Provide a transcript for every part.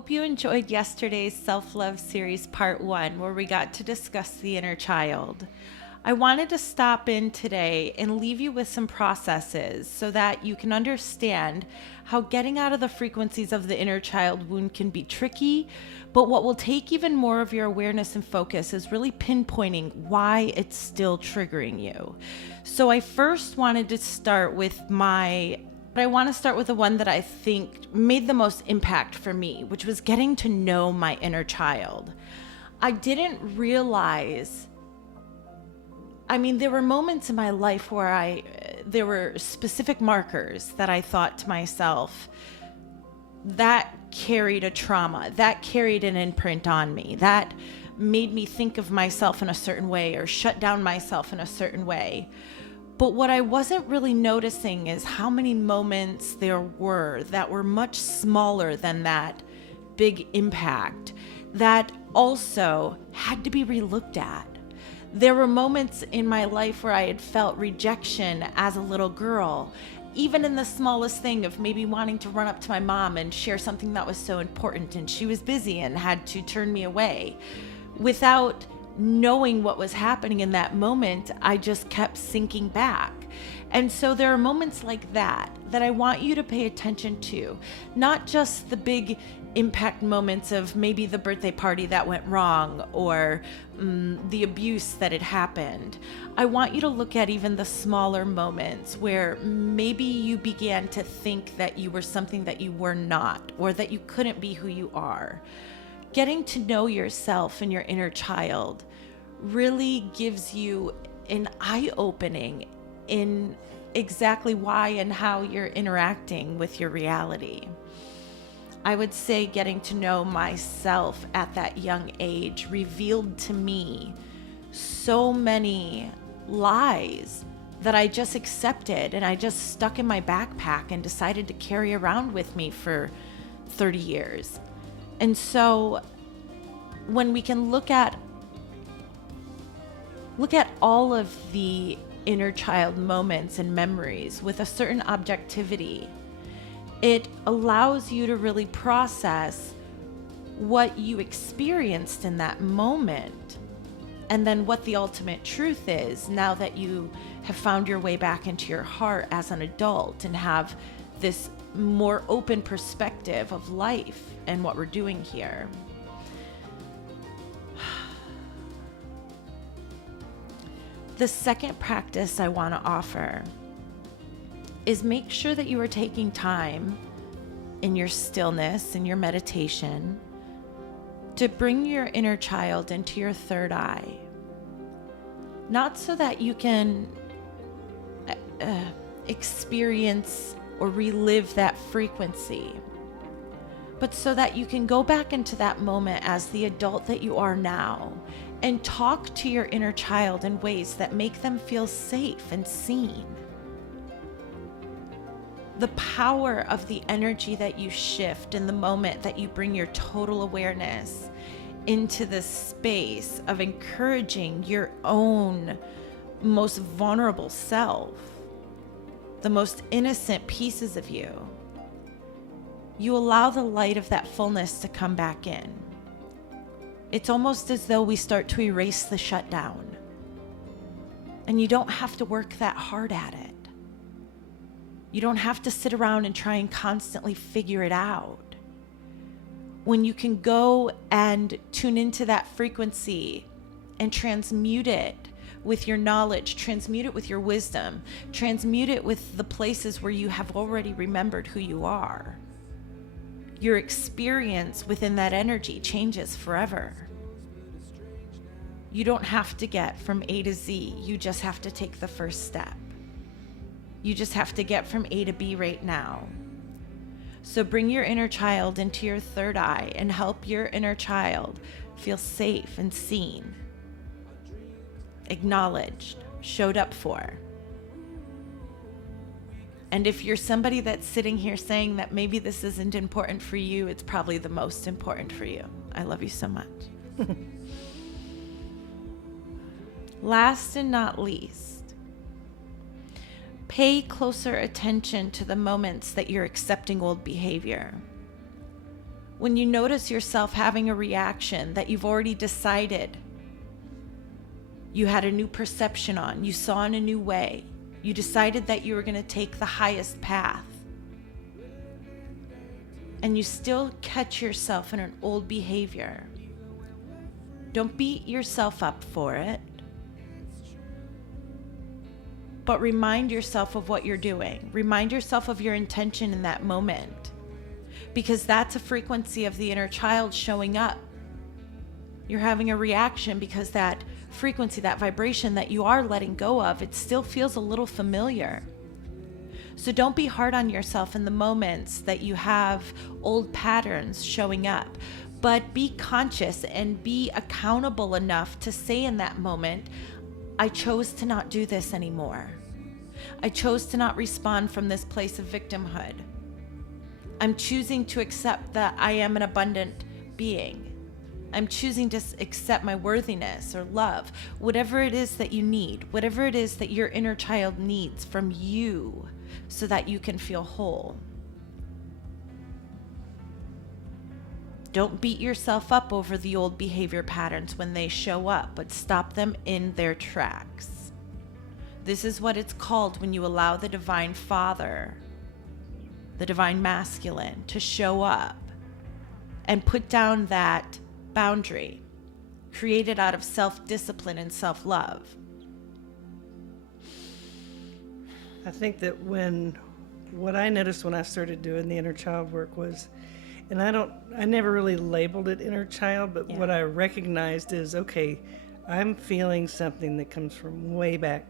hope you enjoyed yesterday's self-love series part 1, where we got to discuss the inner child. I wanted to stop in today and leave you with some processes so that you can understand how getting out of the frequencies of the inner child wound can be tricky, but what will take even more of your awareness and focus is really pinpointing why it's still triggering you. So I first wanted to start with the one that I think made the most impact for me, which was getting to know my inner child. I didn't realize, there were moments in my life where there were specific markers that I thought to myself, that carried a trauma, that carried an imprint on me, that made me think of myself in a certain way or shut down myself in a certain way. But what I wasn't really noticing is how many moments there were that were much smaller than that big impact that also had to be relooked at. There were moments in my life where I had felt rejection as a little girl, even in the smallest thing of maybe wanting to run up to my mom and share something that was so important, and she was busy and had to turn me away. Without knowing what was happening in that moment, I just kept sinking back. And so there are moments like that I want you to pay attention to, not just the big impact moments of maybe the birthday party that went wrong or the abuse that had happened. I want you to look at even the smaller moments where maybe you began to think that you were something that you were not, or that you couldn't be who you are. Getting to know yourself and your inner child really gives you an eye-opening in exactly why and how you're interacting with your reality. I would say getting to know myself at that young age revealed to me so many lies that I just accepted and I just stuck in my backpack and decided to carry around with me for 30 years. And so when we can look at all of the inner child moments and memories with a certain objectivity, it allows you to really process what you experienced in that moment, and then what the ultimate truth is now that you have found your way back into your heart as an adult and have this more open perspective of life and what we're doing here. The second practice I want to offer is make sure that you are taking time in your stillness, in your meditation, to bring your inner child into your third eye. Not so that you can experience or relive that frequency, but so that you can go back into that moment as the adult that you are now and talk to your inner child in ways that make them feel safe and seen. The power of the energy that you shift in the moment that you bring your total awareness into the space of encouraging your own most vulnerable self, the most innocent pieces of you. You allow the light of that fullness to come back in. It's almost as though we start to erase the shutdown. And you don't have to work that hard at it. You don't have to sit around and try and constantly figure it out. When you can go and tune into that frequency and transmute it with your knowledge, transmute it with your wisdom, transmute it with the places where you have already remembered who you are, your experience within that energy changes forever. You don't have to get from A to Z. You just have to take the first step. You just have to get from A to B right now. So bring your inner child into your third eye and help your inner child feel safe and seen, acknowledged, showed up for. And if you're somebody that's sitting here saying that maybe this isn't important for you, it's probably the most important for you. I love you so much. Last and not least, pay closer attention to the moments that you're accepting old behavior. When you notice yourself having a reaction that you've already decided you had a new perception on, you saw in a new way, you decided that you were going to take the highest path, and you still catch yourself in an old behavior, don't beat yourself up for it, but remind yourself of what you're doing. Remind yourself of your intention in that moment, because that's a frequency of the inner child showing up. You're having a reaction because that frequency, that vibration that you are letting go of, it still feels a little familiar. So don't be hard on yourself in the moments that you have old patterns showing up, but be conscious and be accountable enough to say in that moment, I chose to not do this anymore. I chose to not respond from this place of victimhood. I'm choosing to accept that I am an abundant being. I'm choosing to accept my worthiness or love, whatever it is that you need, whatever it is that your inner child needs from you so that you can feel whole. Don't beat yourself up over the old behavior patterns when they show up, but stop them in their tracks. This is what it's called when you allow the Divine Father, the Divine Masculine, to show up and put down that boundary created out of self-discipline and self-love. I think that what I noticed when I started doing the inner child work was, and I never really labeled it inner child, but what I recognized is, okay, I'm feeling something that comes from way back.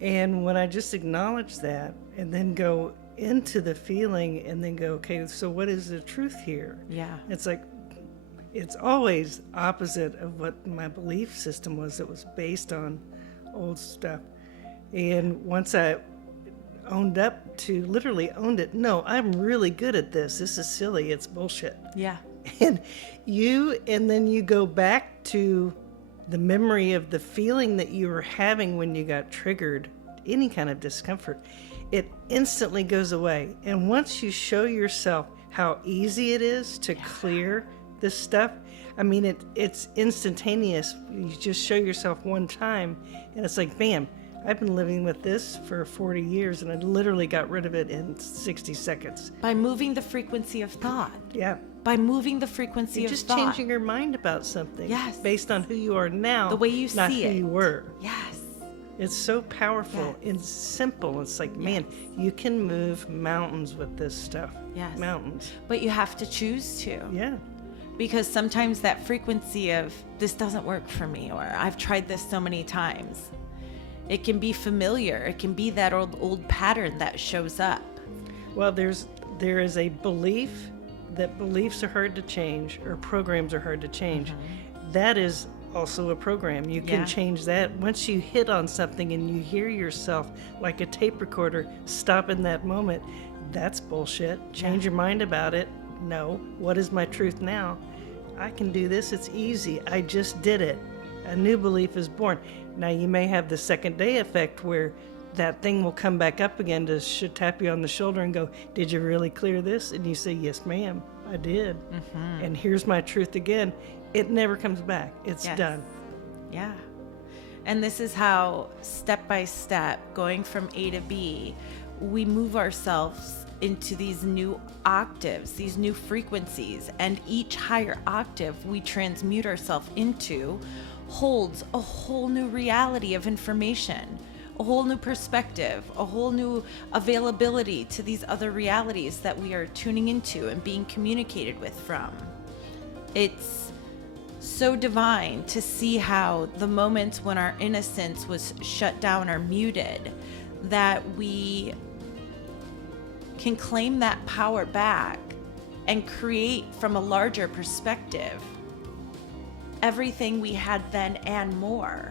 And when I just acknowledge that and then go into the feeling and then go, okay, so what is the truth here? Yeah. It's like, it's always opposite of what my belief system was. It was based on old stuff. And once I literally owned it, no, I'm really good at this. This is silly. It's bullshit. Yeah. And then you go back to the memory of the feeling that you were having when you got triggered, any kind of discomfort. It instantly goes away. And once you show yourself how easy it is to clear this stuff, I mean, it's instantaneous. You just show yourself one time, and it's like, bam, I've been living with this for 40 years, and I literally got rid of it in 60 seconds. By moving the frequency of thought. Yeah. By moving the frequency You're of just thought. changing your mind about something. Yes. Based on who you are now. The way you not see who it. you were. Yes. It's so powerful and simple. It's like, man, you can move mountains with this stuff. Yes. Mountains. But you have to choose to. Yeah. Because sometimes that frequency of this doesn't work for me, or I've tried this so many times, it can be familiar. It can be that old pattern that shows up. Well, there is a belief that beliefs are hard to change, or programs are hard to change. Mm-hmm. That is also a program. You can change that. Once you hit on something and you hear yourself like a tape recorder stop in that moment, that's bullshit. Change your mind about it. No. What is my truth now? I can do this. It's easy. I just did it. A new belief is born. Now, you may have the second day effect where that thing will come back up again to tap you on the shoulder and go, did you really clear this? And you say, yes, ma'am, I did. Mm-hmm. And here's my truth again. It never comes back. It's done. Yeah. And this is how, step by step, going from A to B, we move ourselves into these new octaves, these new frequencies. And each higher octave we transmute ourselves into holds a whole new reality of information, a whole new perspective, a whole new availability to these other realities that we are tuning into and being communicated with from. It's so divine to see how the moments when our innocence was shut down or muted, that we can claim that power back and create from a larger perspective everything we had then and more.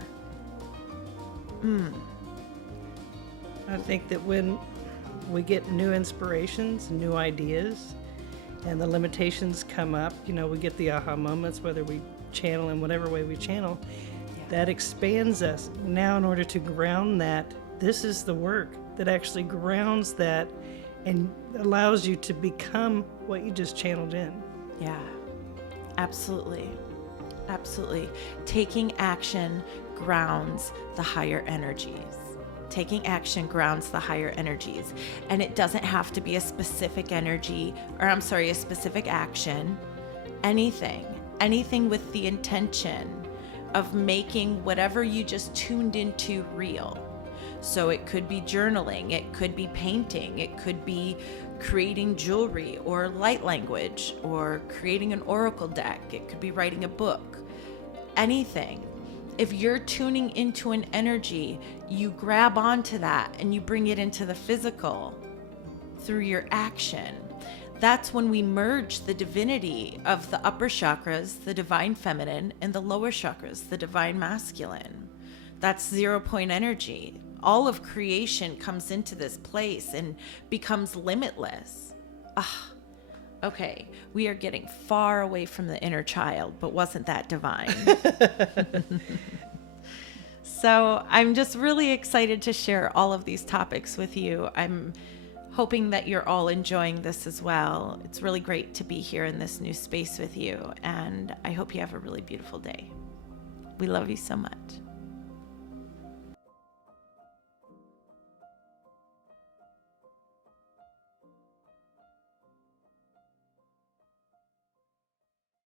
I think that when we get new inspirations, new ideas, and the limitations come up, we get the aha moments, whether we channel in whatever way we channel, that expands us. Now, in order to ground that, this is the work that actually grounds that and allows you to become what you just channeled in. Yeah, absolutely. Absolutely. Taking action grounds the higher energies. Taking action grounds the higher energies. And it doesn't have to be a specific energy, or I'm sorry, a specific action. Anything with the intention of making whatever you just tuned into real. So it could be journaling, it could be painting, it could be creating jewelry or light language or creating an oracle deck, it could be writing a book. Anything. If you're tuning into an energy, you grab onto that and you bring it into the physical through your action. That's when we merge the divinity of the upper chakras, the divine feminine, and the lower chakras, the divine masculine. That's 0 point energy. All of creation comes into this place and becomes limitless. Okay, we are getting far away from the inner child, but wasn't that divine? So I'm just really excited to share all of these topics with you. I'm hoping that you're all enjoying this as well. It's really great to be here in this new space with you, and I hope you have a really beautiful day. We love you so much.